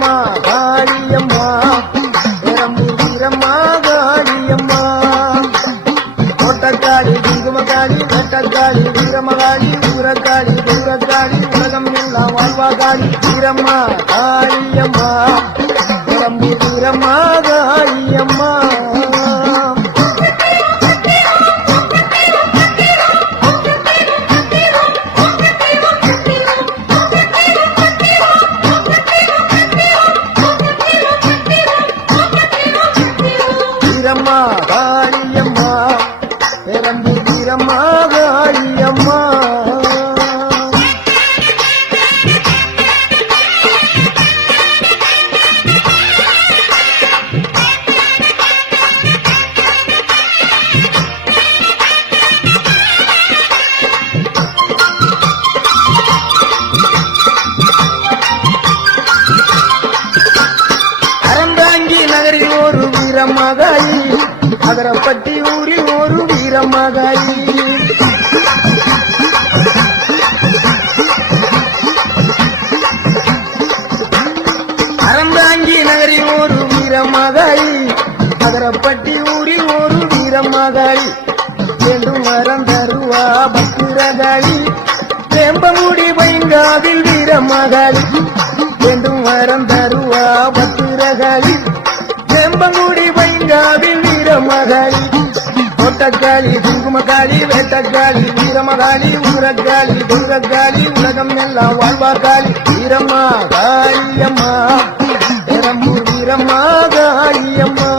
வீரம்மா காளியம்மா பெரம்பூர் வீரம்மா காளியம்மா கோட்டக்காளி குங்குமக்காளி வெட்டக்காளி வீரமகாளி ஊரக்காளி தூரக்காளி உலகம் எல்லாம் வாழ்வாகாளி வீரம்மா காளியம்மா பெரம்பூர் வீரம்மா காளியம்மா வீரம்மா காளியம்மா பெரம்பூர் வீரம்மா காளியம்மா அறந்தாங்கி நகரில் ஒரு வீரமகாளி அகரப்பட்டி ஊரில் ஒரு வீரமகாளி அறந்தாங்கி நகரில் ஒரு வீரமகாளி அகரப்பட்டி ஊரில் ஒரு வீரமகாளி வேண்டும் வரம் தருவா பத்திரகாளி வேம்பமுடி வைங்காவில் வீரமகாளி வேண்டும் வரம் தருவா பத்திரகாளி வேம்பமுடி வைங்காவில் வீரமகாளி கோட்டக்காளி குங்குமக்காளி வேட்டக்காளி வீரமகாளி ஊரக்காளி தூரக்காளி உலகம் எல்லாம் வாழ்வாக்காளி வீரம்மா காளியம்மா பெரம்பூர் வீரம்மா காளியம்மா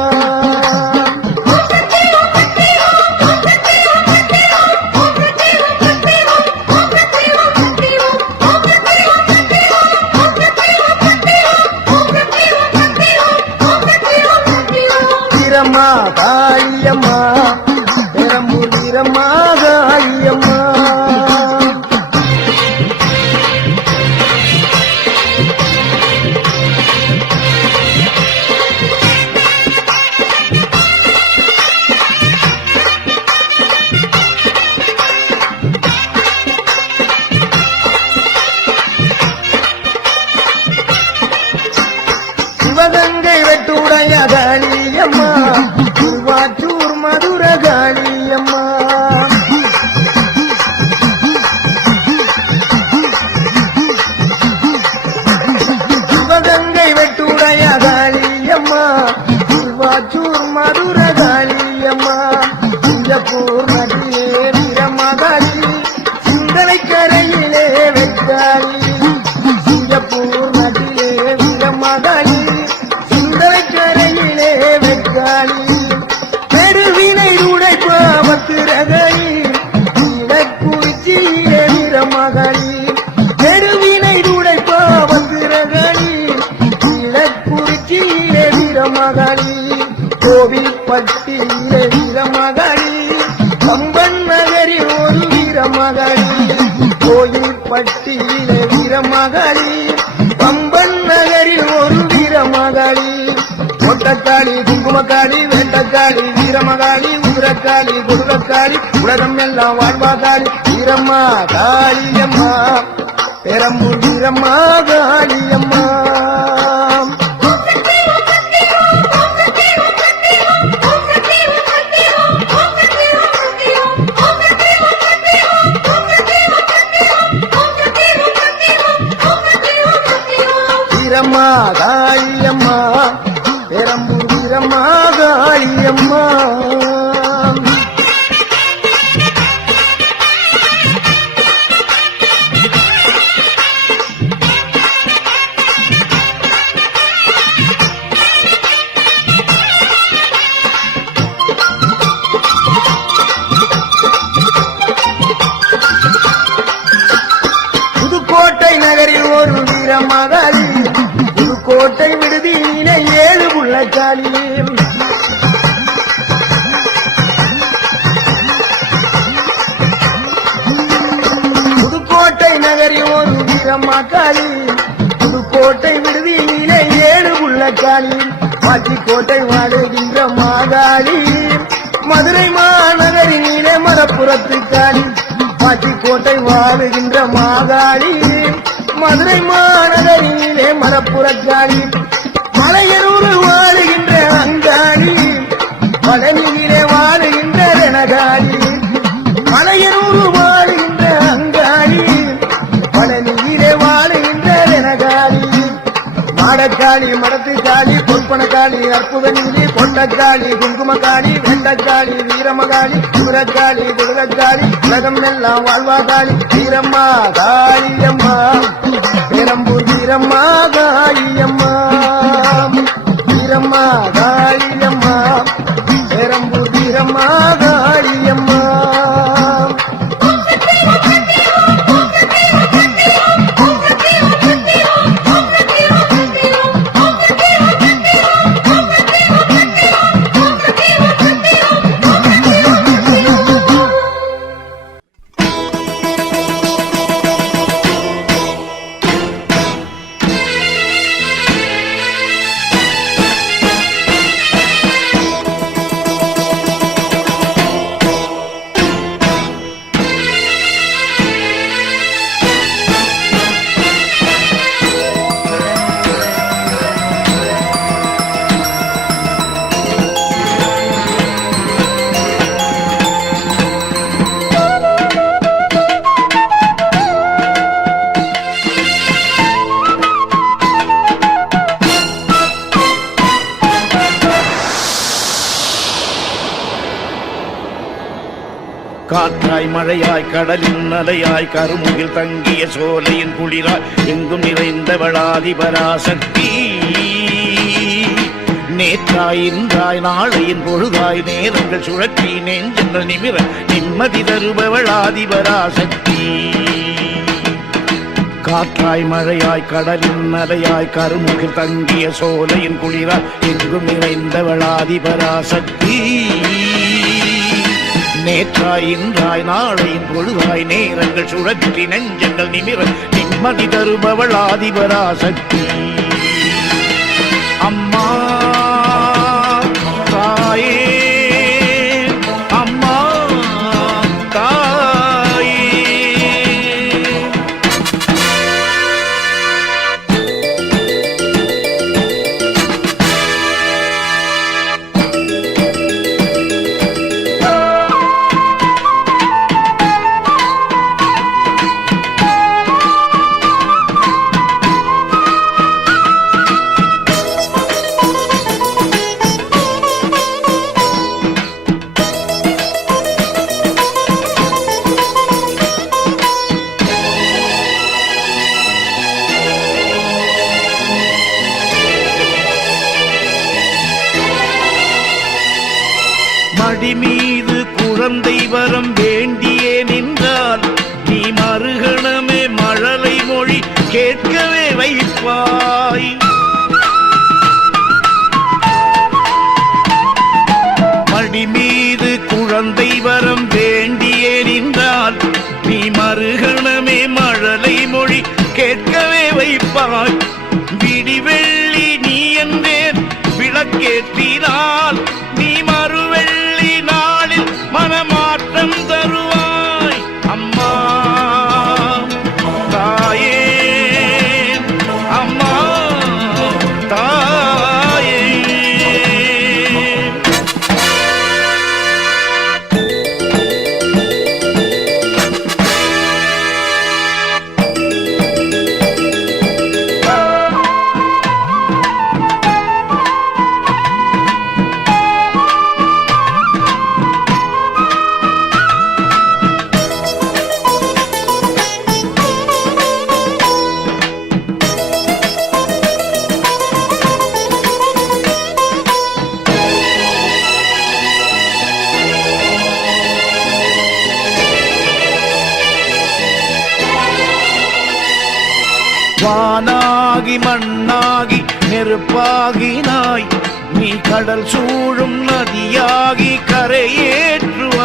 வீரம்மா காளியம்மா பெரம்பூர் வீரம்மா காளியம்மா சிவகங்கை வெட்டுடைய காளியம்மா திருவாச்சூர் மதுர காளியம்மா சிவகங்கை வெட்டுடைய காளியம்மா திருவாச்சூர் மதுர காளியம்மா சிங்கப்பூர் நதியே வீரமகாளி சிந்தனை கரையிலே வெட்டாளி சிங்கப்பூர் நதியே வீரமகாளி சிந்தனை கரையிலே வெட்டாளி பெருவினை உடைப்பாவத்திரகாளி இலக்குறிச்சியிலே வீரமகாளி பெருவினை உடைப்பாவத்திரகாளி இலக்குறிச்சியிலே வீரமகாளி கோவில்பட்டியிலே வீரமகாளி கம்பன் நகரில் ஒரு வீரமகாளி கோயில்பட்டியிலே வீரமகாளி கம்பன் நகரில் ஒரு வீரமகாளி கோட்டக்காளி குங்குமக்காளி வேட்டக்காளி வீரமகாளி ஊரக்காளி குடுவக்காளி உலகம் எல்லாம் வாழ்வாகாளி வீரம்மா காளியம்மா பெரம்பூர் வீரம்மா காளியம்மா வீரம்மா காளியம்மா பெரம்பூர் வீரம்மா காளியம்மா புதுக்கோட்டை நகரில் ஒரு வீரமகாளி புதுக்கோட்டை விடுதியிலே 7 புள்ளக்காளி புதுக்கோட்டை நகரில் ஒரு வீரமகாளி புதுக்கோட்டை விடுதியிலே 7 புள்ளக்காளி மாச்சிக்கோட்டை வாடுகின்ற மாகாளி மதுரை மாநகரிலே மரப்புறத்து காளி மாச்சிக்கோட்டை வாழுகின்ற மாகாளி மதுரை மாநகரிலே மரப்புறக்காளி மலையனூர் வாழுகின்ற அங்காளி பழனியிலே வாழுகின்ற ரணகாளி மலையனூர் வாழுகின்ற அங்காளி பழனியிலே வாழுகின்ற ரணகாளி மாடக்காளி மடத்துக்காளி பொற்பனக்காளி அற்புத நீலி கொண்டக்காளி குங்குமக்காளி வெண்டக்காளி வீரமகாளி குதிரக்காளி குதிரக்காளி உலகம் எல்லாம் வாழ்வாகாளி வீரம்மா காளியம்மா பெரம்பூர் வீரம்மா காளியம்மா வீரம்மா காளியம்மா பெரம்பூர் வீரம்மா காளியம்மா காற்றாய் மழையாய் கடலின் அலையாய் கருமுகில் தங்கிய சோலையின் குளிராய் எங்கும் நிறைந்தவளாதி பராசக்தி நேற்றாய் இன்றாய் நாளையின் பொழுதாய் நேரங்கள் சுழற்றி நெஞ்சங்கள் நிமிர நிம்மதி தருபவளாதி பராசக்தி காற்றாய் மழையாய் கடலின் அலையாய் கருமுகில் தங்கிய சோலையின் குளிராய் எங்கும் நிறைந்தவளாதி பராசக்தி நேற்றாய் இன்றாய் நாளையின் பொழுதாய் நேரங்கள் சுழற்றி நெஞ்சங்கள் நிமிர நிம்மதி தருபவள் ஆதிபராசக்தி அம்மா தாயே அம்மா தாயே மடி மீது குழந்தை வரம் வேண்டியே நின்றால் நீ மறுகணமே மழலை மொழி கேட்கவே வைப்பாய் மடி மீது குழந்தை வரம் வேண்டியே நின்றால் நீ மறுகணமே மழலை மொழி கேட்கவே வைப்பாய் விடிவெள்ளி நீ என்றேன் விளக்கேற்றினால் நீ மறுவெள்ளி நாளில் மனமாற்றம் தருவாய் அம்மா தாயே அம்மா தாயே வானாகி மண்ணாகி நெருப்பாகினாய் நீ கடல் சூழும் நதியாகி கரையேற்றுவாய்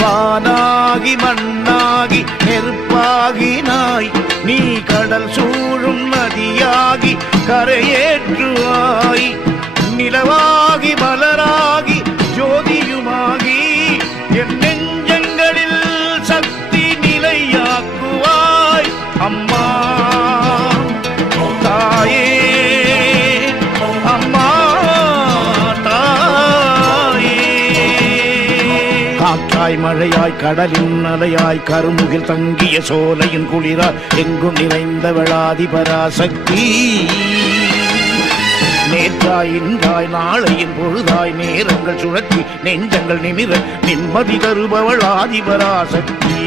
வானாகி மண்ணாகி நெருப்பாகினாய் நீ கடல் சூழும் நதியாகி கரையேற்றுவாய் நிலவாகி மலராகி ஜோதியுமாகி என் நெஞ்சங்கள் காற்றாய் மழையாய் கடலின் அலையாய் கருமுகில் தங்கிய சோலையின் குளிராய் எங்கும் நிறைந்த வெளாதி பராசக்தி நேற்றாய் இன்றாய் நாளையின் பொழுதாய் நேரங்கள் சுழற்றி நெஞ்சங்கள் நிமிர நிம்மதி தருபவள் ஆதிபராசக்தி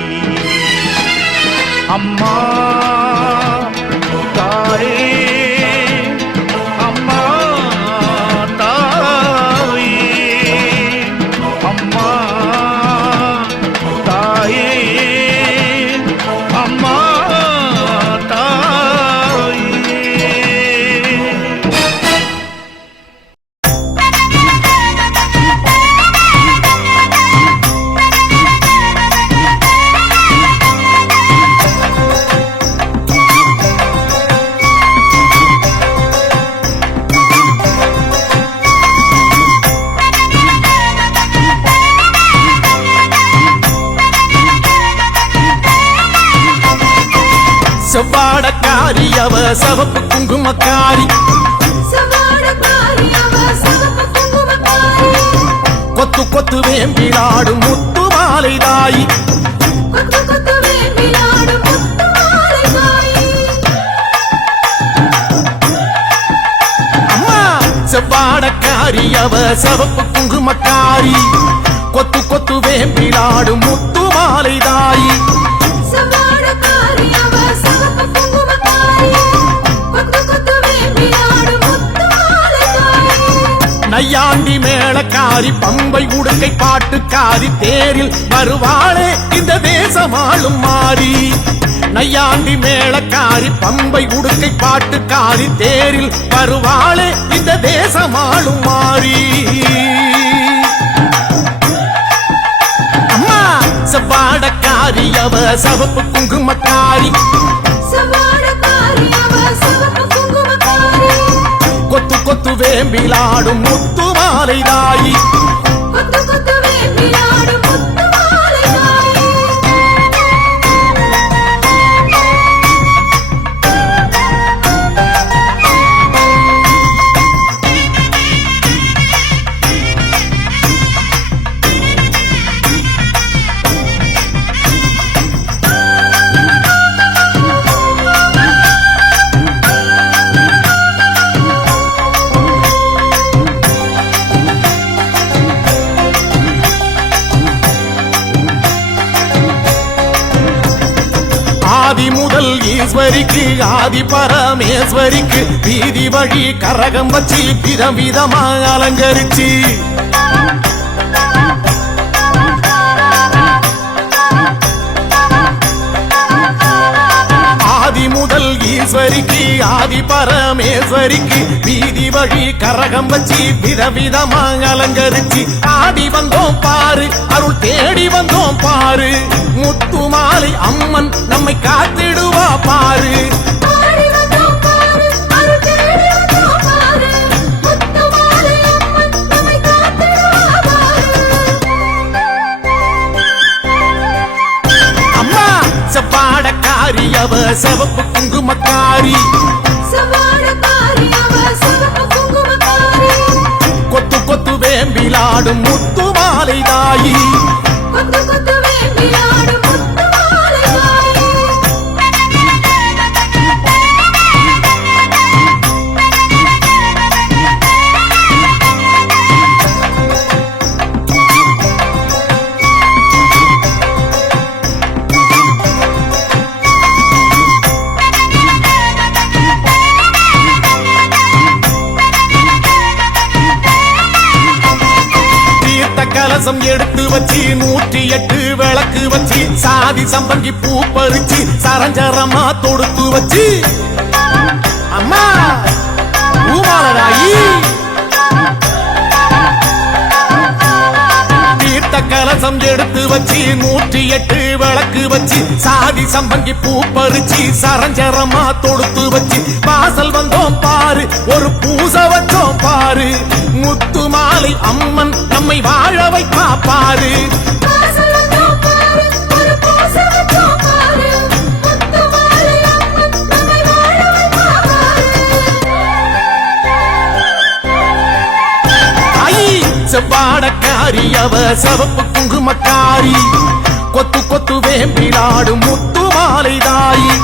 அம்மா தாயே அம்மா தாயே அம்மா தாயே அம்மா செவ்வாடக்காரி அவ சவப்பு குங்குமக்காரி கொத்து கொத்து வேம்பிலாடும் முத்து மாலை தாயி அம்மா செவ்வாடக்காரி அவ சவப்பு குங்குமக்காரி கொத்து கொத்து வேம்பிலாடும் முத்து மாலை தாயி நையாண்டி மேளக்காரி பம்பை உடுக்கை பாட்டுக்காரி தேரில் வருவாளே இந்த தேசமாளும் மாறி நையாண்டி மேளக்காரி பம்பை உடுக்கை பாட்டுக்காரி தேரில் வருவாளே இந்த தேசமாளும் மாறி அம்மா செவ்வாடக்காரி அவ சவப்பு குங்குமக்காரி கொத்து கொத்து வேம்பிலாடும் முத்து மாலை தாயி ஆதி முதல் ஈஸ்வரிக்கு ஆதி பரமேஸ்வரிக்கு வீதி வழி கரகம் வச்சு விதம் விதமா அலங்கரிச்சு ஆதி முதல் ஈஸ்வரிக்கு ஆதி பரமேஸ்வரிக்கு வீதி வழி கரகம் வச்சு விதவிதமா அலங்கரிச்சு ஆடி வந்தோம் பாரு அருள் தேடி வந்தோம் பாரு முத்து மாலை அம்மன் நம்மை காத்திடுவா பாரு அம்மா செவ்வாடக்காரி அவ சவப்பு குங்குமக்காரி கொத்து கொத்து வேம்பிலாடும் முத்து மாலை தாயி கலசம் எடுத்து வச்சு 108 விளக்கு வச்சு சாதி சம்பங்கி பூ பறிச்சு சரஞ்சரமா தொடுத்து வச்சு அம்மா பூமாலராயி தீர்த்த கலசம் எடுத்து வச்சு 108 விளக்கு வச்சு சாதி சம்பங்கி பூ பறிச்சு சரஞ்சரமா தொடுத்து வச்சு வாசல் வந்தோம் பாரு ஒரு பூசை வச்சோம் பாரு முத்து மாலை அம்மன் நம்மை வாழ வைப்பா பாரு செவ்வாடக்காரி சவாடக்காரி அவ சிவப்பு குங்குமக்காரி கொத்து கொத்து வேம்பிலாடும் முத்து மாலை தாயி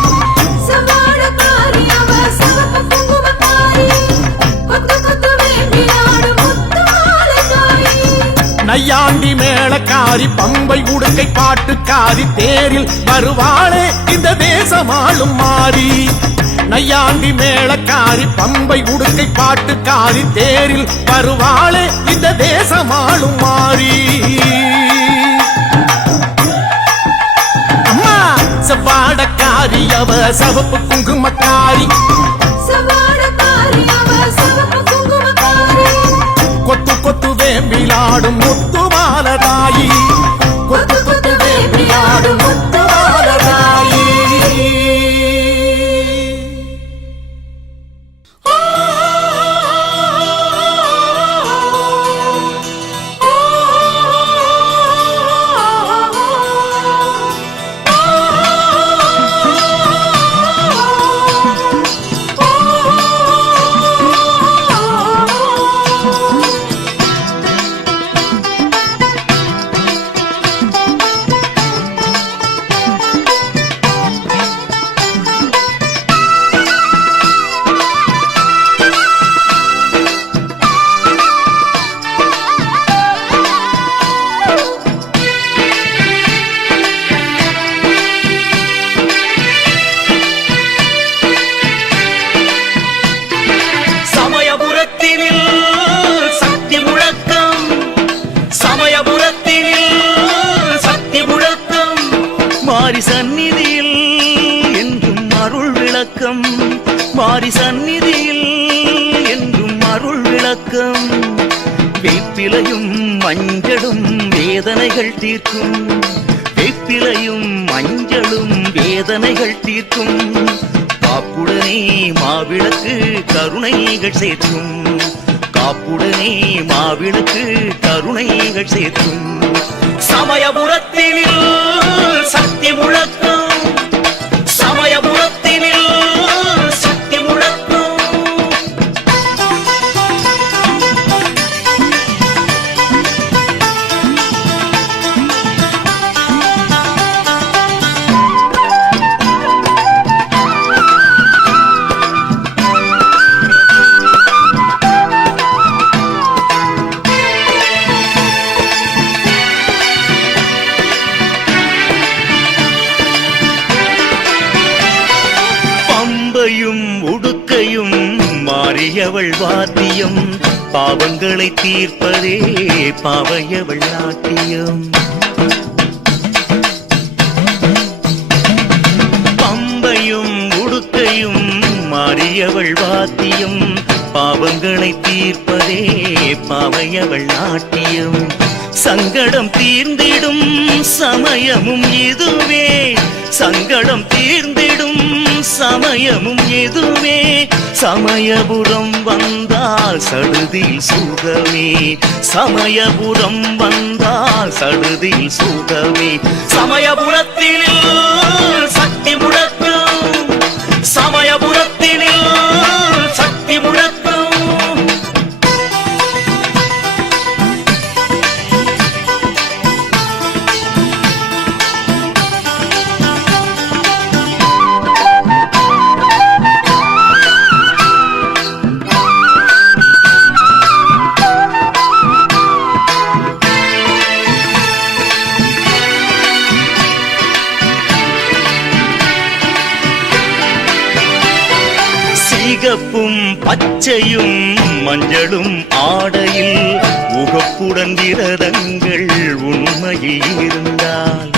நையாண்டி மேளக்காரி பம்பை உடுக்கை பாட்டுக்காரி தேரில் வருவாளே இந்த தேசமாளும் மாறி நையாண்டி மேளக்காரி பம்பை உடுக்கை பாட்டுக்காரி தேரில் வருவாளே இந்த தேசமாளும் மாறி அம்மா சவாடக்காரி அவ சிவப்பு குங்குமக்காரி கொத்து கொத்து வேம்பிலாடும் முத்து மாலதாயி கொத்து கொத்து வேம்பிலாடும் முத்து மாலதாயி மாரி சந்நிதியில் என்றும் அருள் விளக்கம் வேப்பிலையும் மஞ்சளும் வேதனைகள் தீர்க்கும் வேப்பிலையும் மஞ்சளும் வேதனைகள் தீர்க்கும் காப்புடனே மாவிளக்கு கருணைகள் சேர்க்கும் காப்புடனே மாவிளக்கு கருணைகள் சேர்க்கும் சமயபுரத்தினில் சக்தி முழக்கம் சமயபுரத்தினில் சக்தி முழக்கம் உடுக்கையும் மாறியவள் வாத்தியம் பாவங்களை தீர்ப்பதே பாவையவள் நாட்டியம் பம்பையும் உடுக்கையும் மாறியவள் வாத்தியம் பாவங்களை தீர்ப்பதே பாவையவள் நாட்டியம் சங்கடம் தீர்ந்திடும் சமயமும் இதுவே சங்கடம் தீர்ந்திடும் சமயமும் எதுவே சமயபுரம் வந்தால் சடுதில் சுகமே சமயபுரம் வந்தால் சடுதில் சுகமே சமயபுரத்தில் சக்தி முழக்கம் சமயபுரத்தில் சக்தி முழக்கம் சிகப்பும் பச்சையும் மஞ்சளும் ஆடையில் உகப்புடன் விரதங்கள் உண்மையில் இருந்தால்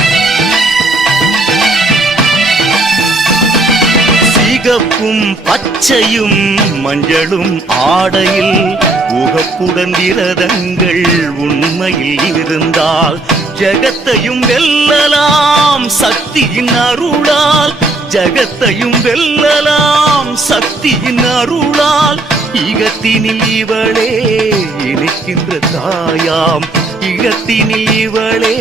சிகப்பும் பச்சையும் மஞ்சளும் ஆடையில் உகப்புடன் விரதங்கள் உண்மையில் இருந்தால் ஜகத்தையும் வெல்லலாம் சக்தியின் அருளால் ஜகத்தையும் வெல்லலாம் சக்தியின் அருளால் இகத்தினில் இவளே இனிக்கின்ற தாயாம் இகத்தினில் இவளே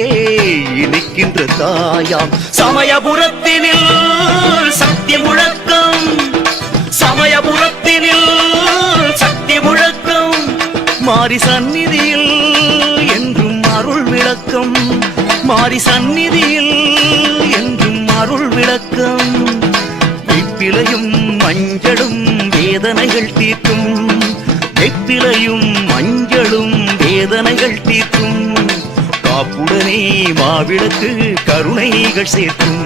இனிக்கின்ற தாயாம் சமயபுரத்தினில் சக்தி முழக்கம் சமயபுரத்தினில் சக்தி முழக்கம் மாரி சந்நிதியில் என்றும் மாறி சந்நிதியில் என்றும் அருள் விளக்கம் வெப்பிலையும் மஞ்சளும் வேதனைகள் தீர்க்கும் வெப்பிலையும் மஞ்சளும் வேதனைகள் தீர்க்கும் காப்புடனே மாவிளக்கு கருணைகள் சேர்க்கும்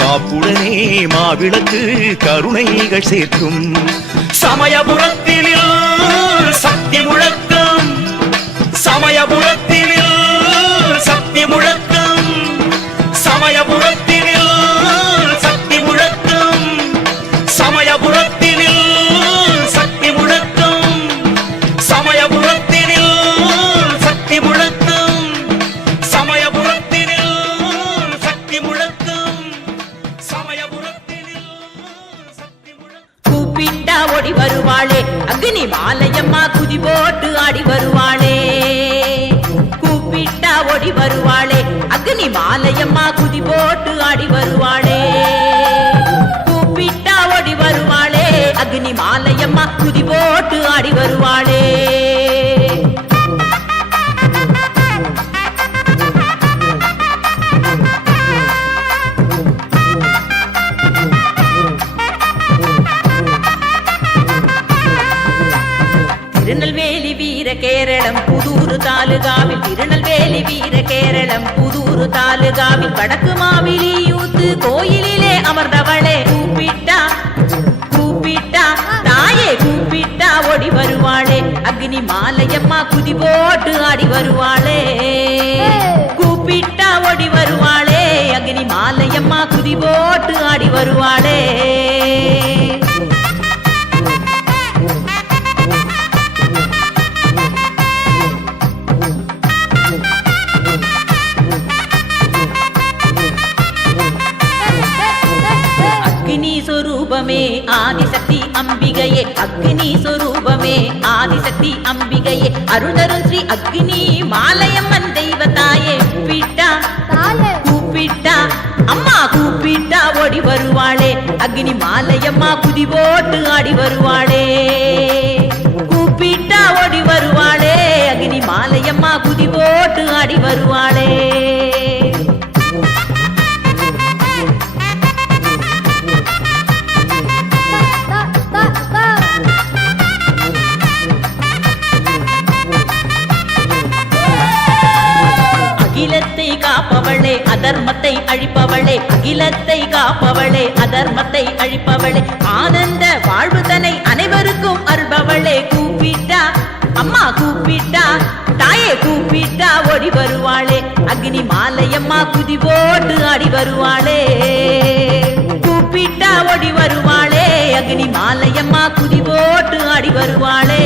காப்புடனே மாவிளக்கு கருணைகள் சேர்க்கும் சமயபுரத்தினில் சக்தி முழக்கம் சமயபுரத்தினில் சக்தி முழக்கம் சமயபுரத்தினில் சக்தி முழக்கம் சமயபுரத்தினில் சக்தி முழக்கம் சமயபுரத்தினில் சக்தி முழக்கம் சமயபுரத்தினில் சக்தி முழக்கம் சமயபுரத்தினில் சக்தி முழக்கம் கூப்பிட்டா ஓடி வருவாளே அக்னி மாலையம்மா குதி போட்டு ஆடி வருவாளே கூப்பிட்டா ஓடி வருவாளே அக்னி மாலையம்மா குதி போட்டு ஆடி வருவாளே கூப்பிட்டா ஓடி வருவாளே அக்னி மாலையம்மா குதி போட்டு ஆடி வருவாளே திருநெல்வேலி வீர கேரளம் புதூரு தாலுகாவில் திருநெல்வேலி வீர கேரளம் புதூரு தாலுகாவில் வடக்கு மாவிலி யூத்து கோயிலிலே அமர்ந்தவளே கூப்பிட்டா கூப்பிட்டா தாயே கூப்பிட்டா ஓடி வருவாளே அக்னி மாலையம்மா குதி போட்டு ஆடி வருவாளே கூப்பிட்டா ஓடி வருவாளே அக்னி மாலையம்மா குதி போட்டு ஆடி வருவாளே स्वरूपमे आदिशक्ति अंबिगये अग्नि स्वरूपमे आदिशक्ति अंबिगये अरुणरु श्री अग्नि मालयम्मन दैवताये கூப்பிட்டா கூப்பிட்டா அம்மா கூப்பிட்டா ஓடி வருவாளே அக்னி மாலையம்மா குதி போட்டு ஆடி வருவாளே கூப்பிட்டா ஓடி வருவாளே அக்னி மாலையம்மா குதி போட்டு ஆடி வருவாளே அகிலத்தை காப்பவளே அதர்மத்தை அழிப்பவளே அகிலத்தை காப்பவளே அதர்மத்தை அழிப்பவளே ஆனந்த வாழ்வுதனை அனைவருக்கும் அருள்பவளே கூப்பிட்டா அம்மா கூப்பிட்டா தாயே கூப்பிட்டா ஓடி வருவாளே அக்னி மாலையம்மா குதி போட்டு ஆடி வருவாளே கூப்பிட்டா ஓடி வருவாளே அக்னி மாலையம்மா குதி போட்டு ஆடி வருவாளே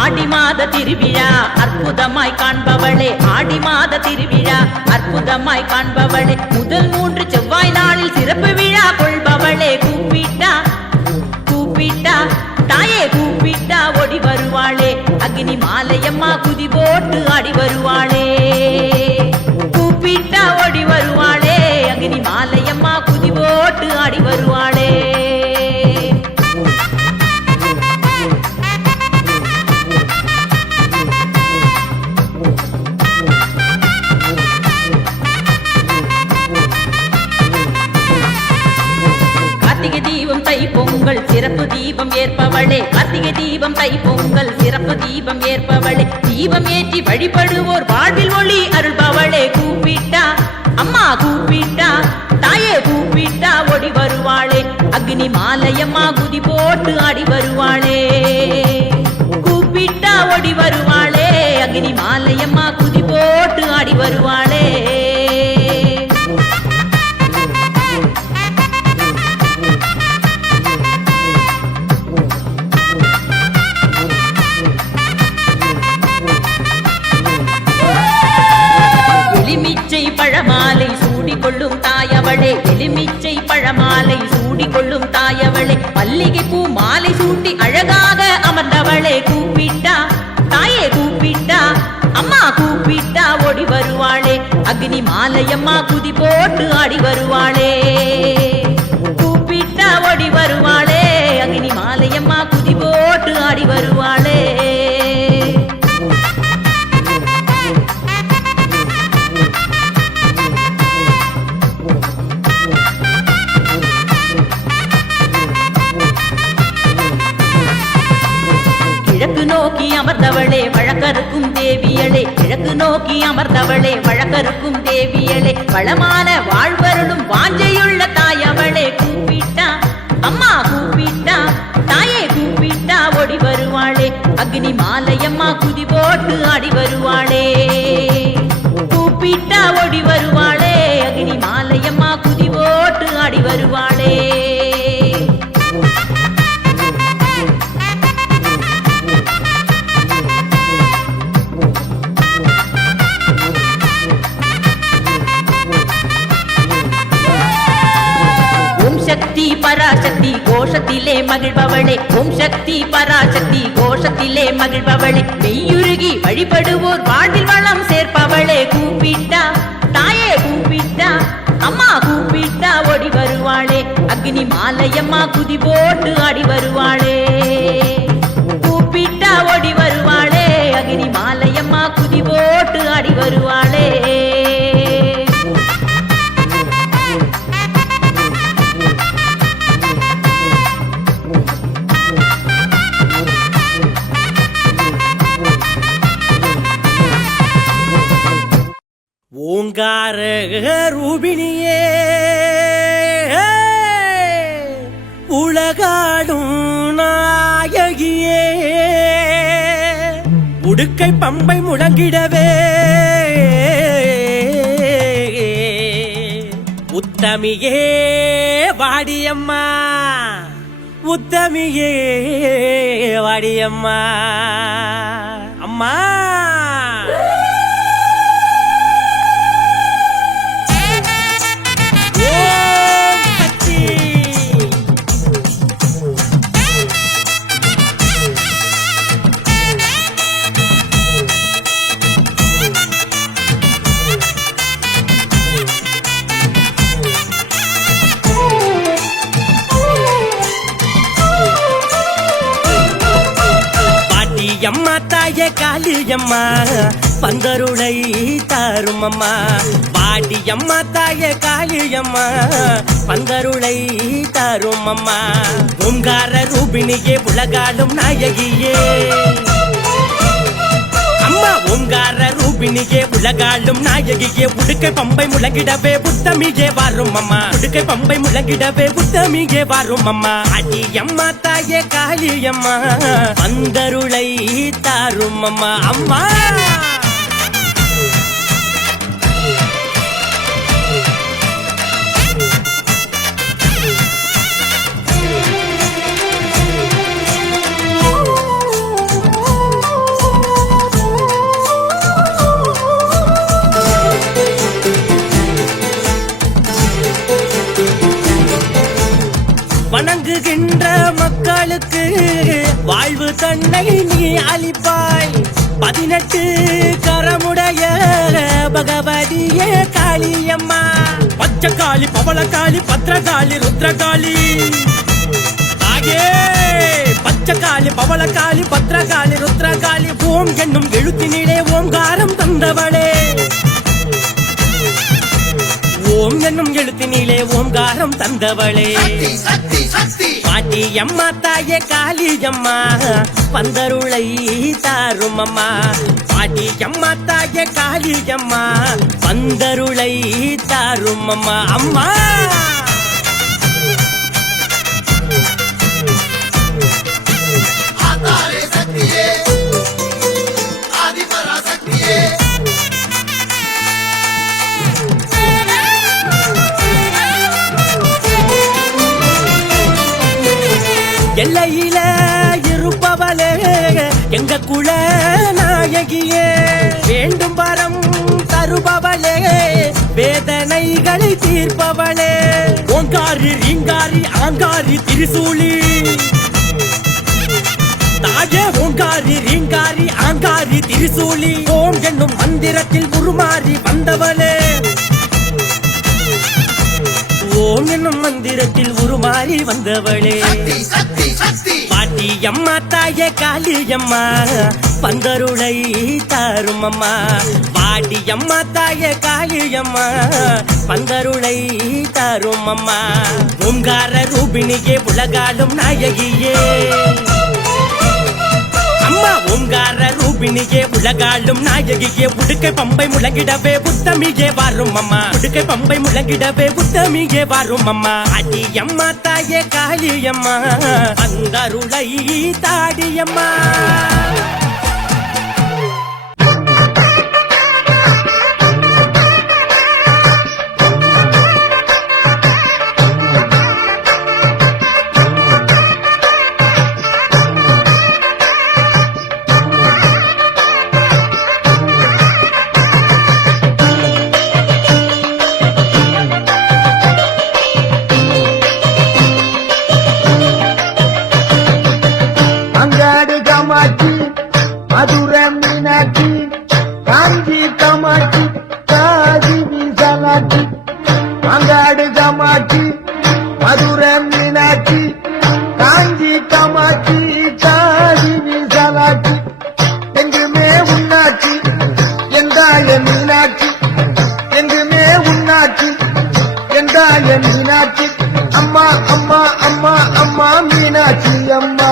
ஆடி மாத திருவிழா அற்புதமாய் காண்பவளே ஆடி மாத திருவிழா அற்புதமாய் காண்பவளே முதல் 3 செவ்வாய் நாளில் சிறப்பு விழா கொள்பவளே கூப்பிட்டா கூப்பிட்டா தாயே கூப்பிட்டா ஓடி வருவாளே அக்னி மாலையம்மா குதி போட்டு ஆடி வருவாளே கூப்பிட்டா ஓடி வருவாளே அக்னி மாலையம்மா குதி போட்டு ஆடி வருவாளே பொங்கல் சிறப்பு தீபம் ஏற்பவளே கார்த்திகை தீபம் தை பொங்கல் சிறப்பு தீபம் ஏற்பவளே தீபம் ஏற்றி வழிபடுவோர் வாழ்வில் ஒளி அருள்பவளே கூப்பிட்டா அம்மா கூப்பிட்டா தாயே கூப்பிட்டா ஓடி வருவாளே அக்னி மாலையம்மா குதி போட்டு ஆடி வருவாளே கூப்பிட்டா ஓடி வருவாளே அக்னி மாலையம்மா குதி போட்டு ஆடி வருவாளே பழமாலை சூடிக்கொள்ளும் தாயவளே எலுமிச்சை பழமாலை சூடிக்கொள்ளும் தாயவளே மல்லிகை பூ மாலை சூட்டி அழகாக அமர்ந்தவளே கூப்பிட்டா தாயே கூப்பிட்டா அம்மா கூப்பிட்டா ஓடி ஓடி வருவாளே அக்னி மாலையம்மா குதி போட்டு ஆடி வருவாளே கூப்பிட்டா ஓடி வருவாளே அக்னி மாலையம்மா குதி போட்டு ஆடி வருவாளே கிழக்கு நோக்கி அமர்ந்தவளே வழக்கருக்கும் தேவியளே கிழக்கு நோக்கி அமர்ந்தவளே வழக்கருக்கும் தேவியளே வளமான வாழ்வருளும் வாஞ்சையுள்ள தாயவளே கூப்பிட்டா அம்மா கூப்பிட்டா தாயே கூப்பிட்டா ஓடி வருவாளே அக்னி மாலையம்மா குதி போட்டு ஆடி வருவாளே கூப்பிட்டா ஓடி வருவாளே அக்னி மாலையம்மா குதி போட்டு ஆடி வருவாளே சக்தி பராசக்தி கோஷத்திலே மகிழ்பவளே ஓம் சக்தி பராசக்தி கோஷத்திலே மகிழ்பவளே மெய்யுருகி வழிபடுவோர் வாழ்வில் வளம் சேர்ப்பவளே கூப்பிட்டா தாயே கூப்பிட்டா அம்மா கூப்பிட்டா ஓடி வருவாளே அக்னி மாலையம்மா குதி போட்டு ஆடி வருவாளே கூப்பிட்டா ஓடி வருவாளே அக்னி மாலையம்மா குதி போட்டு ஆடி வருவாளே ஓங்கார ரூபிணியே உலகாடும் நாயகியே உடுக்கை பம்பை முழங்கிடவே உத்தமியே வாடியம்மா உத்தமியே வாடியம்மா அம்மா அம்மா தாயே காளியம்மா பந்தருளை தாரும் அம்மா பாடி அம்மா தாயே காளியம்மா பந்தருளை தாரும் அம்மா ஓங்கார ரூபிணியே உலகாடும் நாயகியே அம்மா ஓங்கார ரூபிணியே உலகாடும் நாயகியே உடுக்கை பம்பை முழங்கிடவே உத்தமியே வாரும் அம்மா உடுக்கை பம்பை முழங்கிடவே உத்தமியே வாரும் அம்மா அடி அம்மா தாயே காளியம்மா பந்தருளை தாரும் அம்மா அம்மா வணங்குகின்ற மக்களுக்கு வாழ்வு தன்னை நீ அளிப்பாய் 18 கரமுடைய பகவதியே காளியம்மா பச்சைக்காளி பவளக்காளி பத்ரகாளி ருத்ரகாளி ஆயே பச்சைக்காளி பவளக்காளி பத்ரகாளி ருத்ரகாளி ஓம் என்னும் எழுத்தினிலே ஓங்காரம் தந்தவளே ஓம் என்னும் எழுத்தினிலே ஓங்காரம் தந்தவளே பாட்டி அம்மா தாயே காளியம்மா பந்தருளை தாரும் அம்மா பாட்டி அம்மா தாயே காளியம்மா பந்தருளை தாரும் அம்மா அம்மா எல்லையில இருப்பவளே எங்க குல நாயகியே வேண்டும் வரம் தருபவளே வேதனைகளை தீர்ப்பவளே ஓங்காரி ரீங்காரி ஆங்காரி திரிசூலி தாயே ஓங்காரி ரீங்காரி ஆங்காரி உருமாறி திரிசூலி ஓம் என்னும் மந்திரத்தில் உருமாறி வந்தவளே ஓம் என்னும் மந்திரத்தில் உருமாறி வந்தவளே பாட்டி அம்மா தாயே காளியம்மா பந்தருளை தாரும் அம்மா பாட்டி அம்மா தாயே காளியம்மா பந்தருளை தாரும் அம்மா ஓங்கார ரூபிணியே உலகாலும் நாயகியே அம்மா ஓங்கார ரூபிணியே உலகாளும் நாயகியே உடுக்கை பம்பை முழங்கிடவே உத்தமியே வாரும் அம்மா உடுக்கை பம்பை முழங்கிடவே உத்தமியே வாரும் அம்மா அடி அம்மா தாயே காளியம்மா அந்தருளை தாடியம்மா அங்காடு காமாட்சி மதுரை மீனாட்சி காஞ்சி காமாட்சி காதி விசாலாட்சி அங்காடு காமாட்சி மதுரை மீனாட்சி காஞ்சி காமாட்சி காதி விசாலாட்சி எங்குமே உன்னாட்சி எந்தாய மீனாட்சி எங்குமே உன்னாட்சி எந்தாய மீனாட்சி அம்மா அம்மா அம்மா அம்மா மீனாட்சி அம்மா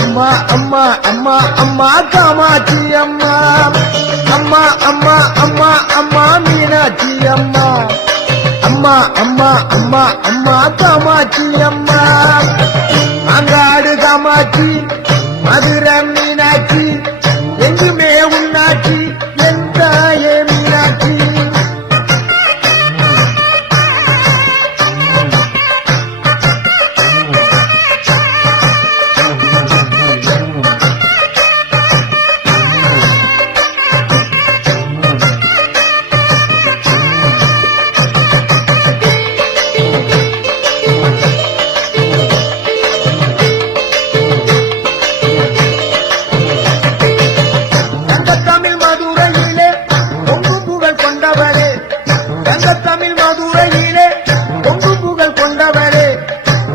அம்மா அம்மா அம்மா அம்மா காமாட்சி அம்மா அம்மா அம்மா அம்மா அம்மா மீனாட்சி அம்மா அம்மா அம்மா அம்மா அம்மா காமாட்சி அம்மா அங்காடு காமாட்சி மதுரை மீனாட்சி எங்குமே உன்னாட்சி என் தாயே மீனாட்சி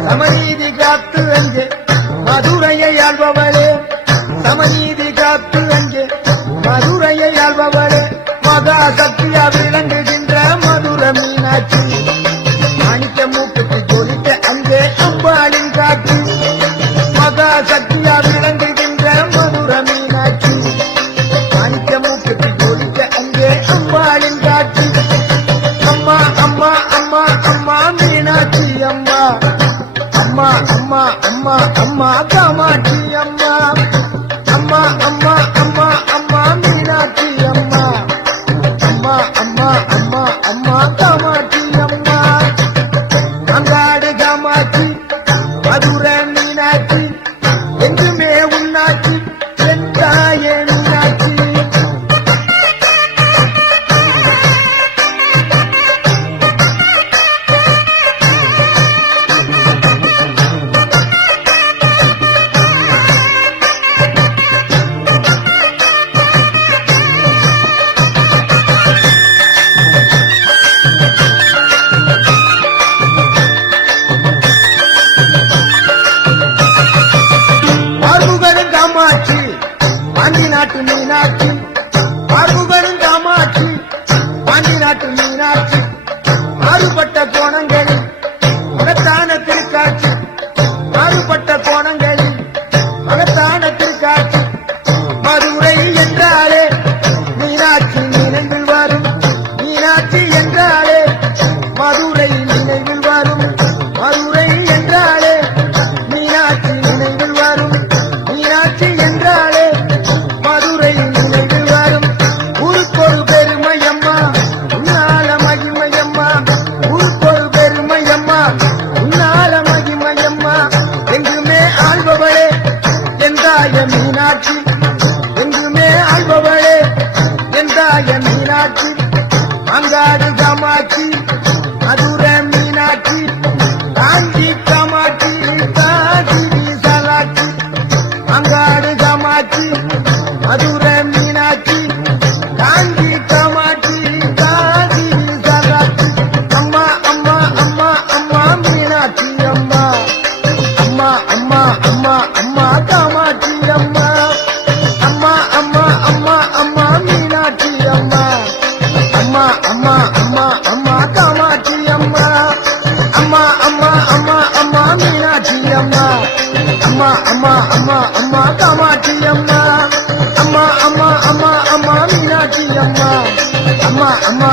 சமநீதி காத்து அங்கே மதுரையை ஆள்பவளே சமநீதி காத்து அங்கே மதுரையை ஆள்பவளே மகா சக்தியா விளங்குகின்ற மதுரை மீனாட்சி மாணிக்க மூக்குக்கு ஜோலிக்க அங்கே அம்பாளின் காட்சி மகா சக்தியா விளங்குகின்ற மதுரை மீனாட்சி மாணிக்க மூக்குக்கு ஜோலிக்க அங்கே அம்பாளின் காட்சி அம்மா அம்மா அம்மா அம்மா மீனாட்சி அம்மா அம்மா அம்மா அம்மா அம்மா காமாட்சி அம்மா அம்மா அம்மா அம்மா அம்மா மீனாட்சி அம்மா அம்மா அம்மா அம்மா அம்மா காமாட்சி அம்மா அங்காடு காமாட்சி மதுரை மீனாட்சி எங்குமே உன்னாட்சி என் தாயே மீனாட்சி காமாட்சி பாண்டி நாட்டு மீனாட்சி பார்முகனும் காமாட்சி பாண்டி நாட்டு மீனாட்சி மாறுபட்ட கோணங்களில் மகத்தான திருக்காட்சி மாறுபட்ட கோணங்களில் மகத்தான திருக்காட்சி மதுரை என்றாலே மீனாட்சி நினைவில் வரும் மீனாட்சி என்றாலே மதுரை நினைவில் வரும் மதுரை என்றாலே மீனாட்சி நினைவில் வரும் மீனாட்சி என்றாலே மதுரை நினைவில் அம்மா